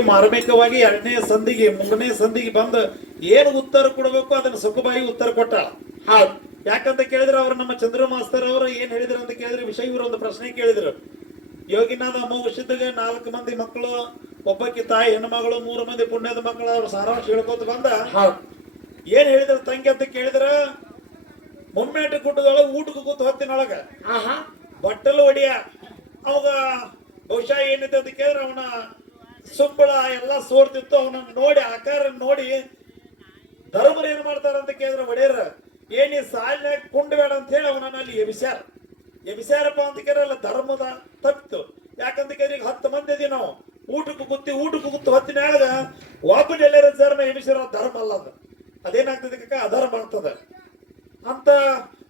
ಮಾರ್ಮಿಕವಾಗಿ ಎರಡನೇ ಸಂಧಿಗೆ ಮೂರನೇ ಸಂಧಿಗೆ ಬಂದು ಏನು ಉತ್ತರ ಕೊಡಬೇಕು ಅದನ್ನ ಸುಖಬಾಯಿ ಉತ್ತರ ಕೊಟ್ಟ. ಹೌದು ಯಾಕಂತ ಕೇಳಿದ್ರೆ ಅವರು ನಮ್ಮ ಚಂದ್ರ ಮಾಸ್ತರ್ ಅವರು ಏನ್ ಹೇಳಿದ್ರು ಅಂತ ಕೇಳಿದ್ರೆ ವಿಷಯ ಇವರು ಒಂದು ಪ್ರಶ್ನೆ ಕೇಳಿದ್ರು. ಯೋಗಿನಾಥ ಅಮೋಘಿಸಿದಾಗ ನಾಲ್ಕು ಮಂದಿ ಮಕ್ಕಳು ಒಬ್ಬಕ್ಕೆ ತಾಯಿ ಹೆಣ್ಮಗಳು ಮೂರು ಮಂದಿ ಪುಣ್ಯದ ಮಕ್ಕಳು ಅವ್ರ ಸಾರಾಂಶ ಹೇಳ್ಕೊತ ಬಂದ. ಹೌದು ಏನ್ ಹೇಳಿದ್ರು ತಂಗಿ ಅಂತ ಕೇಳಿದ್ರ? ಮೊಮ್ಮೆಟ್ಟು ಗುಡ್ಡದೊಳಗ ಊಟಕ್ಕೆ ಕೂತು ಹೊತ್ತಿನೊಳಗ ಆಹಾ. ಬಟ್ಟಲು ಒಡಿಯ. ಅವಾಗ ಬಹುಶಃ ಏನಿದೆ ಅಂತ ಕೇಳಿದ್ರೆ ಅವನ ಸುಬ್ಬಳ ಎಲ್ಲ ಸೋರ್ತಿತ್ತು. ಅವನ ನೋಡಿ ಆಕಾರ ನೋಡಿ ಧರ್ಮರು ಏನ್ ಮಾಡ್ತಾರ ಅಂತ ಕೇಳಿದ್ರೆ, ಒಡೆಯರ ಏನಿ ಸಾಲಿನ ಕುಂಡಬೇಡ ಅಂತ ಹೇಳಿ ಅವನನ್ನ ಅಲ್ಲಿ ಎಬಿಸ್ಯಾರ. ಎಬಿಸ್ಯಾರಪ್ಪ ಅಂತ ಕೇಳಲ್ಲ ಧರ್ಮದ ತಪ್ಪಿತು. ಯಾಕಂತ ಕೇಳಿ ಹತ್ತು ಮಂದಿ ಇದೀವಿ ನಾವು. ಊಟಕ್ಕೆ ಕೂತಿ, ಊಟಕ್ಕೆ ಹೇಳಿದ ವಾಪಸ್ ಒಬ್ಬನೆಲ್ಲರ ಧರ್ಮ ಎಬಿಸಿರೋ ಧರ್ಮ ಅಲ್ಲ ಅದು. ಅದೇನಾಗ್ತದೆ ಕಕ್ಕ ಅಧರ್ಮ ಆಗ್ತದೆ ಅಂತ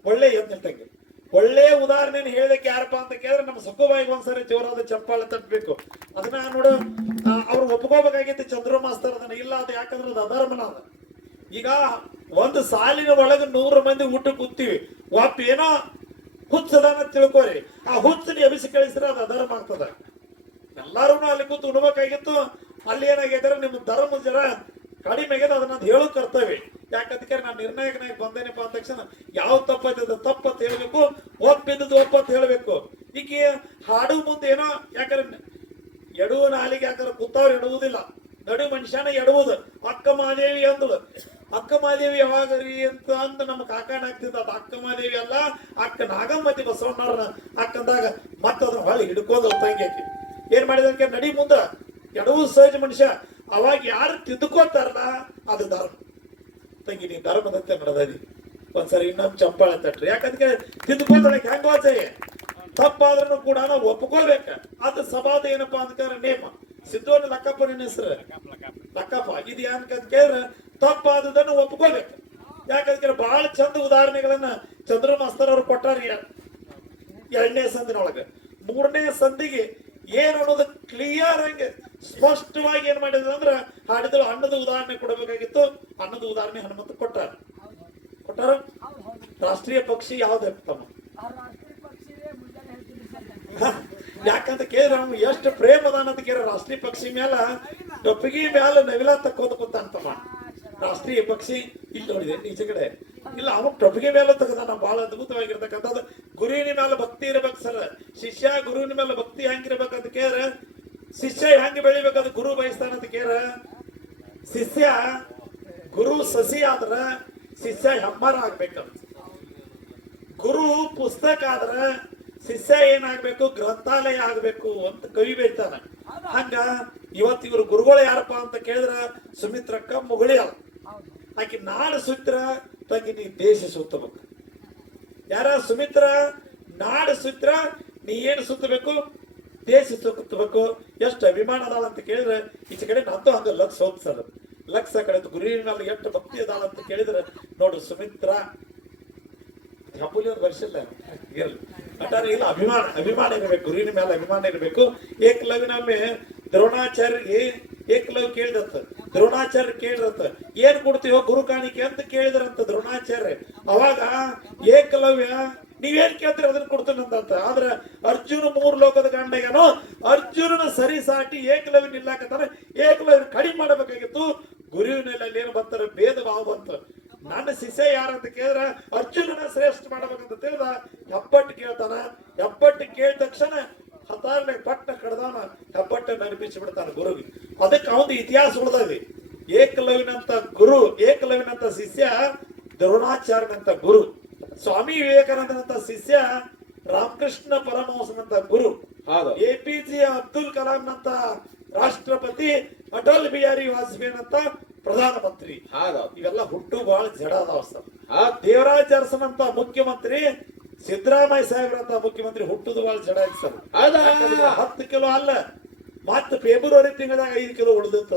ಒಳ್ಳೆ ಎದ್ನಿರ್ತಂಗೆ ಒಳ್ಳೆ ಉದಾಹರಣೆನ ಹೇಳಲಿಕ್ಕೆ ಯಾರಪ್ಪ ಅಂತ ಕೇಳಿದ್ರೆ ನಮ್ಮ ಸುಖವಾಗಿ ಒಂದ್ಸರಿ ಜೋರಾದ ಚಪ್ಪಾಳೆ ತಟ್ಟಬೇಕು ಅದನ್ನ ನೋಡು ಅವ್ರು ಒಪ್ಕೋಬೇಕಾಗಿತ್ತು ಚಂದ್ರ ಮಾಸ್ತರ್ ಅದನ್ನ ಇಲ್ಲ, ಅದು ಯಾಕಂದ್ರೆ ಅದು ಅಧರ್ಮನ ಅದ. ಈಗ ಒಂದು ಸಾಲಿನ ಒಳಗೆ ನೂರು ಮಂದಿ ಊಟ ಕೂತೀವಿ. ಒಪ್ಪ ಏನೋ ಹುಚ್ಚದ ತಿಳ್ಕೋರಿ. ಆ ಹುಚ್ಚನ ಎಬಿಸಿ ಕಳಿಸಿದ್ರೆ ಅದು ಅಧರ್ಮ ಆಗ್ತದ. ಎಲ್ಲಾರು ಅಲ್ಲಿ ಕೂತು ಉಣ್ಬೇಕಾಗಿತ್ತು. ಅಲ್ಲಿ ಏನಾಗಿದ್ರೆ ನಿಮ್ಮ ಧರ್ಮ ಜರ ಕಡಿಮೆ ಆಗ್ಯದ, ಅದನ್ನ ಅದ್ ಹೇಳೋ ಕರ್ತವ್ಯ. ಯಾಕಂದ್ರೆ ನಾನು ನಿರ್ಣಾಯಕನಾಗಿ ಬಂದೇನಪ್ಪ ಅಂದ ತಕ್ಷಣ, ಯಾವ ಅಂತ ಹೇಳಬೇಕು. ಹೇಳ್ಬೇಕು ಒಪ್ಪ ಅಂತ ಹೇಳ್ಬೇಕು. ಈಗ ಹಾಡು ಮುಂದೆ ಏನೋ, ಯಾಕಂದ್ರೆ ಎಡುವ ನಾಲಿಗೆ ಯಾಕಂದ್ರೆ ಕುತ್ತವ್ರು ಎಡುವುದಿಲ್ಲ. ನಡು ಮನುಷ್ಯನ ಎಡುವುದು. ಅಕ್ಕ ಮಾದೇವಿ ಅಂದಳು. ಅಕ್ಕ ಮಾದೇವಿ ಯಾವಾಗ ರೀ ಅಂತ ಅಂತ ನಮ್ಮ ಕಾಕಾಣ ಆಗ್ತಿದ್ದ ಅದು ಅಕ್ಕ ಮಾದೇವಿ ಅಲ್ಲ, ಅಕ್ಕ ನಾಗಮ್ಮತಿ ಬಸವಣ್ಣವ್ರನ್ನ ಅಕ್ಕಂದಾಗ ಮತ್ತದ್ರ ಹೊಳ್ಳಿ ಹಿಡ್ಕೊಂಡು ತಂಗಿ ಆಕಿ. ಏನ್ ಮಾಡಿದಂಗೆ ನಡಿ ಮುಂದ. ಎಡವು ಸಹಜ ಮನುಷ್ಯ. ಅವಾಗ ಯಾರು ತಿದ್ದುಕೋತಾರಲ್ಲ ಅದು ಧರ್ಮ. ತಂಗಿ, ನೀ ಧರ್ಮದಂತೆ ನಡೆದಿ ಒಂದ್ಸರಿ ಇನ್ನೊಂದು ಚಂಪಾಳ ತಟ್ರಿ. ಯಾಕಂದ್ರೆ ತಿದ್ದುಕೋತಾಳೆ ಹೆಂಗ್ ವಾಚಯ್ಯ ತಪ್ಪಾದ್ರೂ ಕೂಡ ನಾವು ಒಪ್ಕೋಬೇಕ ಅದು ಸಭಾದ ಏನಪ್ಪಾ ಅಂದ್ಕಾರ ನೇಮ. ಸಿದ್ದೋಣ ಲಕ್ಕಪ್ಪ ನಿನ್ನ ಹೆಸರು. ಲಕ್ಕಪ್ಪ ಇದು ಏನಂತ ಕೇಳಿದ್ರೆ ತಪ್ಪಾದದನ್ನು ಒಪ್ಕೋಬೇಕು ಯಾಕಂದ್ರೆ ಬಹಳ ಚಂದ ಉದಾಹರಣೆಗಳನ್ನ ಚಂದ್ರ ಮಾಸ್ತರ್ ಅವರು ಕೊಟ್ಟಾರ ಎರಡನೇ ಸಂದಿನೊಳಗೆ. ಮೂರನೇ ಸಂಧಿಗೆ ಏನ್ ಅನ್ನೋದು ಕ್ಲಿಯರ್ ಆಗಿ, ಸ್ಪಷ್ಟವಾಗಿ ಏನ್ ಮಾಡಿದ್ರು ಅಂದ್ರ ಹಾಡಿದ್ರು ಅನ್ನದ ಉದಾಹರಣೆ ಕೊಡಬೇಕಾಗಿತ್ತು. ಅನ್ನದ ಉದಾಹರಣೆ ಹನುಮಂತ ಕೊಟ್ಟಾರ. ಕೊಟ್ಟಾರ? ರಾಷ್ಟ್ರೀಯ ಪಕ್ಷಿ ಯಾವ್ದು ತಮ್ಮ ಆ ರಾಷ್ಟ್ರೀಯ ಪಕ್ಷಿನೇ ಮುಂಜಾನೆ ಹೇಳ್ತೀನಿ ಸರ್ ಯಾಕಂತ ಕೇಳಿದ್ರೆ ಅವ್ನು ಎಷ್ಟು ಪ್ರೇಮ ಅದಾನ ಅಂತ ಕೇಳಿದ್ರೆ, ರಾಷ್ಟ್ರೀಯ ಪಕ್ಷಿ ಮೇಲೆ ಟೊಪ್ಪಿಗೆ ಮ್ಯಾಲ ನವಿಲ ತಕ್ಕೋದು ಕೂತಾನಂತಮ್ಮ ರಾಷ್ಟ್ರೀಯ ಪಕ್ಷಿ ಇಲ್ಲಿ ನೋಡಿದೆ ಈಚೆ ಕಡೆ. ಇಲ್ಲ ಅವನು ಟೊಪ್ಪಿಗೆ ಮೇಲೆ ತೆಗೆದಾನ ಬಹಳ ಅದ್ಭುತವಾಗಿರ್ತಕ್ಕಂಥದ್ದು. ಗುರುವಿನ ಮೇಲೆ ಭಕ್ತಿ ಇರ್ಬೇಕು ಸರ್. ಶಿಷ್ಯ ಗುರುವಿನ ಮೇಲೆ ಭಕ್ತಿ ಹೆಂಗಿರ್ಬೇಕಂತ ಕೇರ ಶಿಷ್ಯ ಹೆಂಗೆ ಬೆಳಿಬೇಕು ಅದು ಗುರು ಬಯಸ್ತಾನ ಅಂತ ಕೇರ ಶಿಷ್ಯ ಗುರು ಸಸಿ ಆದ್ರ ಶಿಷ್ಯ ಹೆಮ್ಮರ ಆಗ್ಬೇಕಂತ ಗುರು ಪುಸ್ತಕ ಆದ್ರ ಶಿಷ್ಯ ಏನಾಗ್ಬೇಕು? ಗ್ರಂಥಾಲಯ ಆಗ್ಬೇಕು ಅಂತ ಕವಿ ಬೈತಾನ ಹಂಗ ಇವತ್ತು ಇವರು ಗುರುಗಳು ಯಾರಪ್ಪ ಅಂತ ಕೇಳಿದ್ರ? ಸುಮಿತ್ರಕ್ಕ ಮುಗುಳಿ ಅಲ್ಲ ಆಕಿ ನಾಡು ಸುತ್ರ ತಂಗಿ ನೀ ದೇಶ ಸುತ್ತಬೇಕು. ಯಾರ? ಸುಮಿತ್ರ, ನಾಡು ಸುತ್ರ ನೀ ಏನು ಸುತ್ತಬೇಕು? ದೇಶ ಸುತ್ತಬೇಕು. ಎಷ್ಟು ಅಭಿಮಾನ ಅದಾಳ ಅಂತ ಕೇಳಿದ್ರೆ? ಈಚೆ ಕಡೆ ನಂದು ಹಂಗ ಲಕ್ಷ ಹೋಗ್ಸದ ಲಕ್ಷ ಕಡೆ ಗುರುವಿನಲ್ಲಿ ಎಷ್ಟು ಭಕ್ತಿ ಅದಾಳ ಅಂತ ಕೇಳಿದ್ರೆ? ನೋಡು ಸುಮಿತ್ರ ಹಬ್ಬಲಿ ಅವ್ರು ಬರ್ಸಿಲ್ಲ ಇರಲಿ. ಅಂತಾರೆ ಇಲ್ಲ, ಅಭಿಮಾನ ಅಭಿಮಾನ ಇರಬೇಕು ಗುರುವಿನ ಮೇಲೆ ಅಭಿಮಾನ ಇರಬೇಕು. ಏಕಲವ್ಯನೊಮ್ಮೆ ದ್ರೋಣಾಚಾರ್ಯ ಏಕಲವ್ಯ ಕೇಳಿದತ್ತ ದ್ರೋಣಾಚಾರ್ಯ ಕೇಳಿದತ್ತ ಏನ್ ಕೊಡ್ತೀವೋ ಗುರು ಕಾಣಿಕೆ ಅಂತ ಕೇಳಿದ್ರಂತ ದ್ರೋಣಾಚಾರ್ಯ. ಅವಾಗ ಏಕಲವ್ಯ, ನೀವೇನ್ ಕೇಳ್ತೀರಿ ಅದನ್ನ ಕೊಡ್ತೀನಂತ ಆದ್ರೆ ಅರ್ಜುನ ಮೂರು ಲೋಕದ ಗಂಡಗನು, ಅರ್ಜುನನ ಸರಿ ಸಾಟಿ ಏಕಲವ್ಯ ನಿಲ್ಲಾಕತ್ತಾನೆ ಏಕಲವ್ಯ ಕಡಿಮೆ ಮಾಡಬೇಕಾಗಿತ್ತು. ಗುರುವಿನಲ್ಲಿ ಅಲ್ಲಿ ಏನು ಬರ್ತಾರೆ? ಭೇದ ಭಾವ ಬಂತು ನನ್ನ ಶಿಷ್ಯ ಯಾರಂತ ಕೇಳಿದ್ರೆ ಅರ್ಜುನನ ಶ್ರೇಷ್ಠ ಮಾಡಬೇಕಂತ ತಿಳಿದ ಹೆಬ್ಬಟ್ಟು ಕೇಳ್ತಾನ. ಹೆಬ್ಬಟ್ಟು ಕೇಳಿದ ತಕ್ಷಣ ಹತ್ತಾರನೇ ಪಟ್ಟ ಕಡ್ದಾನ. ಹೆಬ್ಬಟ್ಟ ನೆನಪಿಸಿ ಬಿಡ್ತಾನ ಗುರುಗೆ. ಅದಕ್ಕೆ ಅವನು ಇತಿಹಾಸ ಉಳ್ದದೆ. ಏಕಲವಿನಂತ ಗುರು ಏಕಲವಿನಂತ ಶಿಷ್ಯ ದ್ರೋಣಾಚಾರ್ಯನಂತ ಗುರು ಸ್ವಾಮಿ ವಿವೇಕಾನಂದನಂತ ಶಿಷ್ಯ ರಾಮಕೃಷ್ಣ ಪರಮಹಂಸನಂತ ಗುರು ಎ ಪಿ ಜೆ ಅಬ್ದುಲ್ ಕಲಾಂನಂತ ರಾಷ್ಟ್ರಪತಿ ಅಟಲ್ ಬಿಹಾರಿ ವಾಜಪೇಯಿ ಅಂತ ಪ್ರಧಾನಮಂತ್ರಿ ಮಂತ್ರಿ. ಇವೆಲ್ಲ ಹುಟ್ಟು ಬಹಳ ಜಡ ಅದಾವ ಸರ್. ಆ ದೇವರಾಜ್ ಅರಸನಂತ ಮುಖ್ಯಮಂತ್ರಿ ಸಿದ್ದರಾಮಯ್ಯ ಸಾಹೇಬ್ರಂತ ಮುಖ್ಯಮಂತ್ರಿ ಹುಟ್ಟುದು ಬಹಳ ಜಡ ಐತಿ ಸರ್. ಹತ್ತು ಕಿಲೋ ಅಲ್ಲ. ಮತ್ತೆ ಫೆಬ್ರವರಿ ತಿಂಗಳದಾಗ ಐದು ಕಿಲೋ ಉಳಿದಂತ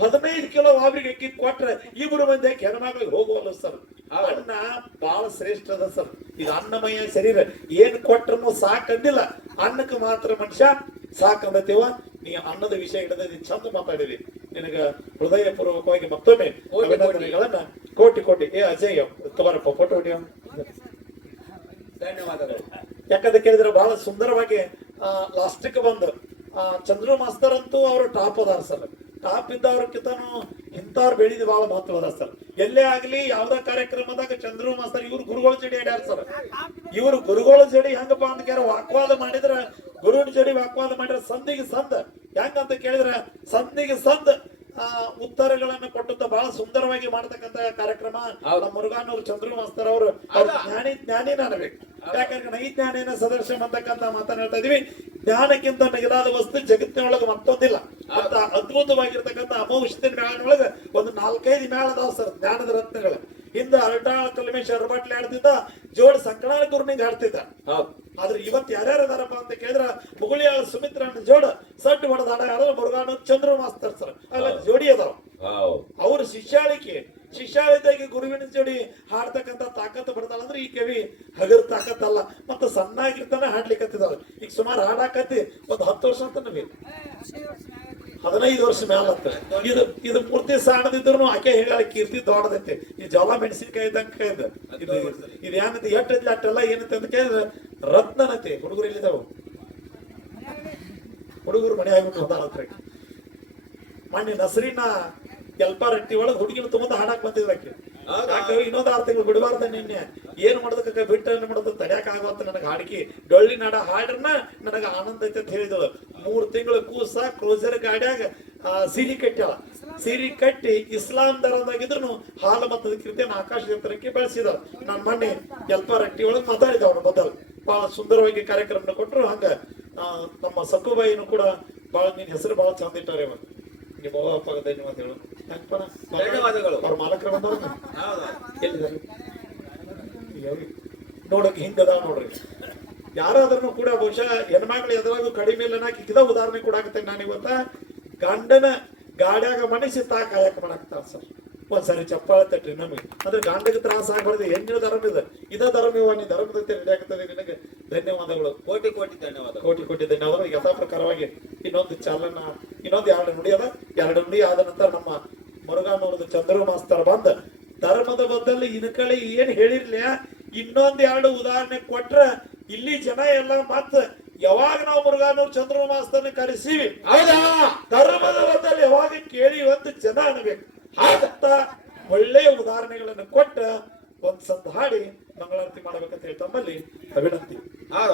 ಹದಿನೈದು ಕಿಲೋ ಒಬ್ರಿಗೆ ಅಕ್ಕಿ ಕೊಟ್ರೆ ಇಬ್ರು ಮಂದಿ ಹೆಣ್ಮಕ್ಳಿಗೆ ಹೋಗುವಲ್ಲ ಸರ್. ಅನ್ನ ಬಹಳ ಶ್ರೇಷ್ಠ ಅದ ಸರ್. ಇದು ಅನ್ನಮಯ ಶರೀರ ಏನ್ ಕೊಟ್ರನು ಸಾಕಂದಿಲ್ಲ. ಅನ್ನಕ್ಕೆ ಮಾತ್ರ ಮನುಷ್ಯ ಸಾಕಂದತೀವ ನೀ ಅನ್ನದ ವಿಷಯ ಇಡದ ನೀನ್ ಚಂದ ಮಾತಾಡಿರಿ. ನಿನಗ ಹೃದಯ ಪೂರ್ವಕವಾಗಿ ಮತ್ತೊಮ್ಮೆ. ಅಭಿನಂದನೆಗಳನ್ನ ಕೋಟಿ ಕೋಟಿ. ಏ ಅಜಯ್ ತಗೋರಪ್ಪ ಫೋಟೋ ಹೊಡಿಯೋ. ಧನ್ಯವಾದಗಳು. ಯಾಕಂತ ಕೇಳಿದ್ರೆ ಬಹಳ ಸುಂದರವಾಗಿ ಲಾಸ್ಟಿಕ್ ಬಂದು ಆ, ಚಂದ್ರು ಮಾಸ್ತರ್ ಅಂತೂ ಅವರು ಟಾಪ್ ಅದಾರ ಸರ್ ಟಾಪ್ ಇದ್ದವ್ರಕ್ಕಿಂತನೂ ಇಂಥವ್ರು ಬೆಳೆದು ಬಹಳ ಮಹತ್ವ ಅದ ಸರ್ ಎಲ್ಲೇ ಆಗ್ಲಿ ಯಾವ್ದ ಕಾರ್ಯಕ್ರಮದಾಗ ಚಂದ್ರು ಮಾಸ್ತರ್ ಇವ್ರು ಗುರುಗಳ ಜಡಿ ಆಡ್ಯಾರ ಸರ್ ಇವ್ರು ಗುರುಗಳ ಜಡಿ ಹೆಂಗಪ್ಪ ಅಂತ ಕೇರ ವಾಕ್ವಾದ ಮಾಡಿದ್ರ ಗುರುವಿನ ಜಡಿ ವಾಕ್ವಾದ ಮಾಡಿದ್ರ ಸಂದಿಗೆ ಸಂದ ಹೆಂಗಂತ ಕೇಳಿದ್ರೆ ಸಂದಿಗೆ ಸಂದ್ ಆ, ಉತ್ತರಗಳನ್ನು ಕೊಟ್ಟಂತ ಬಹಳ ಸುಂದರವಾಗಿ ಮಾಡತಕ್ಕಂತ ಕಾರ್ಯಕ್ರಮ ನಮ್ಮ ಮುರುಘಾನೂರು ಚಂದ್ರು ಮಾಸ್ತರ್ ಅವರು ಜ್ಞಾನಿ ಜ್ಞಾನಿ ಅನ್ಬೇಕು ಯಾಕಂದ್ರೆ ನೈ ಜ್ಞಾನಿನ ಸದಸ್ಯ ಅಂತಕ್ಕಂತ ಮಾತನಾಡ್ತಾ ಇದೀವಿ. ಜ್ಞಾನಕ್ಕಿಂತ ಮಿಗಿಲಾದ ವಸ್ತು ಜಗತ್ತಿನೊಳಗೆ ಮತ್ತೊಂದಿಲ್ಲ. ಅಂತ ಅದ್ಭುತವಾಗಿರ್ತಕ್ಕಂಥ ಅಮೌಷಧಿನ ಮೇಳನೊಳಗೆ ಒಂದು ನಾಲ್ಕೈದು ಮೇಳ ಅದಾವ ಸರ್ ಜ್ಞಾನದ ರತ್ನಗಳು. ಹಿಂದ ಅರಟಾಳ ಕಲ್ಮೇಶ್ ಅರಬಾಟ್ಲಿ ಆಡ್ತಿದ್ದ ಜೋಡ್ ಸಂಕಳಾಳ ಗುರುನಿಂಗ್ ಆಡ್ತಿದ್ದ. ಹೌದು. ಆದ್ರೆ ಇವತ್ತು ಯಾರ್ಯಾರು ಅದಾರಪ್ಪ ಅಂತ ಕೇಳಿದ್ರ ಮುಗುಳಿಯಾಳ ಸುಮಿತ್ರ ಜೋಡ ಸಡ್ಡು ಹೊಡೆದಾಡ ಹಾಡ ಹಾಡೋದು ಮುರುಘಾನು ಚಂದ್ರು ಮಾಸ್ತರ್ ಸರ್ ಅಲ್ಲ ಜೋಡಿ ಅದಾವ ಹೌದು. ಅವ್ರ ಶಿಷ್ಯಾಳಿಕೆ ಶಿಷ್ಯಾಳಿತಾಗಿ ಗುರುವಿನ ಜೋಡಿ ಹಾಡ್ತಕ್ಕಂಥ ತಾಕತ್ ಬರ್ತಾಳ ಅಂದ್ರೆ ಈ ಕವಿ ಹಗರ್ ತಾಕತ್ತಲ್ಲ. ಮತ್ತೆ ಸಣ್ಣಾಗಿರ್ತಾನೆ ಹಾಡ್ಲಿಕ್ಕತ್ತಿದಾಳ ಈಗ ಸುಮಾರು ಹಾಡಾಕತ್ತಿ ಒಂದ್ ಹತ್ತು ವರ್ಷ ಅಂತ ನಮಗೆ. ಹದಿನೈದು ವರ್ಷ ಮ್ಯಾಲ ಅಂತ ಇದು ಇದು ಪೂರ್ತಿ ಸಣ್ಣದಿದ್ರು ಆಕೆ ಹೇಳ ಕೀರ್ತಿ ದೊಡ್ಡದೈತಿ. ಈ ಜೋಳ ಮೆಣಸಿನ್ಕಾಯಿ ಇದ್ದಂಗ ಇದು ಇದು ಏನಂತ ಎಟ್ಟೈತಿ ಅಟ್ಟೆಲ್ಲ ಏನಂತ ಅಂತ ಕೇಳಿದ್ರೆ ರತ್ನನತಿ ಹುಡುಗರು ಇಲ್ಲಿದಾವು ಹುಡುಗರು ಮನೆ ಆಗ್ಬಿಟ್ಟು ಹೋದಾಳತ್ರಿ ಮೊನ್ನೆ ನಸರಿನ ಎಲ್ಪ ರಟ್ಟಿ ಒಳಗೆ ಹುಡುಗಿನ ತುಂಬಾ ಹಾಡಕ್ ಬಂದಿದ್ರಕ್ಕೆ ಹೌದಾ? ಯಾಕೆ ಇನ್ನೊಂದು ಆರು ತಿಂಗಳು ಬಿಡಬಾರ್ದ ನಿನ್ನೆ? ಏನ್ ಮಾಡೋದಕ್ಕ ಬಿಟ್ಟು ಮಾಡೋದು ತಡ್ಯಾಕ ಆಗುವಂತ ನನಗೆ ಹಾಡಿಕೆ. ಡೊಳ್ಳಿ ನಾಡ ಹಾಡ್ರನ್ನ ನನಗೆ ಆನಂದ ಐತೆ ಅಂತ ಹೇಳಿದಳು. ಮೂರ್ ತಿಂಗಳ ಕೂಸ ಕ್ರೋಸರ್ ಗಾಡ್ಯಾಗ ಸೀರೆ ಕಟ್ಟ್ಯಾಳ. ಸೀರೆ ಕಟ್ಟಿ ಇಸ್ಲಾಂ ದರದಾಗಿದ್ರು ಹಾಲು ಮತದ ಕೃತಿಯನ್ನು ಆಕಾಶ ಎತ್ತರಕ್ಕೆ ಬೆಳೆಸಿದ ನನ್ನ ಮಣ್ಣೆ ಎಲ್ಪ ರಟ್ಟಿ ಒಳಗೆ ಮಾತಾಡಿದ ಅವನು ಬದಲು ಬಹಳ ಸುಂದರವಾಗಿ ಕಾರ್ಯಕ್ರಮನ ಕೊಟ್ಟರು. ಹಂಗ ನಮ್ಮ ಸಕ್ಕುಬಾಯಿನೂ ಕೂಡ ಬಹಳ ನಿನ್ನ ಹೆಸರು ಬಹಳ ಚಂದ ಇಟ್ಟಾರೆ ಇವಾಗ ನಿಮ್ಮ ಅವ್ವ ಅಪ್ಪ ಧನ್ಯವಾದ ಹೇಳು? ಧನ್ಯವಾದಗಳು. ಅವ್ರ ಮಾಲಕರ ಬಂದವ್ರ ಎಲ್ಲಿದ್ದಾರೆ? ನೋಡೋಕೆ ಹಿಂಗದ ನೋಡ್ರಿ. ಯಾರಾದ್ರೂ ಕೂಡ ಬಹುಶಃ ಹೆಣ್ಮಕ್ಳು ಎದುರಾಗೂ ಕಡಿಮೆ ಇಲ್ಲ ನಾಕಿ ಇದ ಉದಾಹರಣೆ ಕೊಡಾಕತ್ತೇನೆ ನಾನು ಇವತ್ತ ಗಂಡನ ಗಾಡ್ಯಾಗ ಮಣಿಸಿ ತಾ ಕಾಯಕ ಮಾಡಾಕ್ತಾರ ಸರ್. ಒಂದ್ಸರಿ ಚಪ್ಪಾಳೆ ತಟ್ರಿ ನಮಗೆ. ಅಂದ್ರೆ ಗಂಡಗೆ ತ್ರಾಸ ಆಗ್ಬಾರ್ದು ಹೆಣ್ಣಿನ ಧರ್ಮ ಇದೆ. ಇದ ಧರ್ಮ ಇವ ನೀ ಧರ್ಮದ ರೆಡಿ ಆಗ್ತದೆ ನಿನಗೆ ಧನ್ಯವಾದಗಳು. ಕೋಟಿ ಕೋಟಿ ಧನ್ಯವಾದ ಕೋಟಿ ಕೋಟಿ ಧನ್ಯವಾದ ಯಥಾ ಪ್ರಕಾರವಾಗಿ ಇನ್ನೊಂದು ಚಾಲನ ಇನ್ನೊಂದು ಎರಡು ನುಡಿ ಅದ. ಎರಡು ನುಡಿ ಆದ ನಂತರ ನಮ್ಮ ಮುರುಘಾನವರದು ಚಂದ್ರು ಮಾಸ್ತರ್ ಬಂದ ಧರ್ಮದ ಬದ್ದಲ್ಲಿ ಇನ್ಕಳಿ ಏನ್ ಹೇಳಿರ್ಲಿ ಇನ್ನೊಂದ್ ಎರಡು ಉದಾಹರಣೆ ಕೊಟ್ರ ಇಲ್ಲಿ ಜನ ಎಲ್ಲ ಮತ್ತ ಯಾವಾಗ ನಾವು ಮುರುಘಾನೂರ್ ಚಂದ್ರು ಮಾಸ್ತರ್ನ ಕರೆಸಿವಿ? ಹೌದಾ? ಧರ್ಮದ ಬದ್ದಲ್ಲಿ ಯಾವಾಗ ಕೇಳಿ ಒಂದು ಜನ ಅನ್ಬೇಕು. ಆದಂತ ಒಳ್ಳೆಯ ಉದಾಹರಣೆಗಳನ್ನು ಕೊಟ್ಟ ಒಂದ್ ಹಾಡಿ ಮಂಗಳಾರತಿ ಮಾಡ್ಬೇಕಂತ ಹೇಳಿ ತಮ್ಮಲ್ಲಿ ಅಭಿನಂದಿ ಆಗ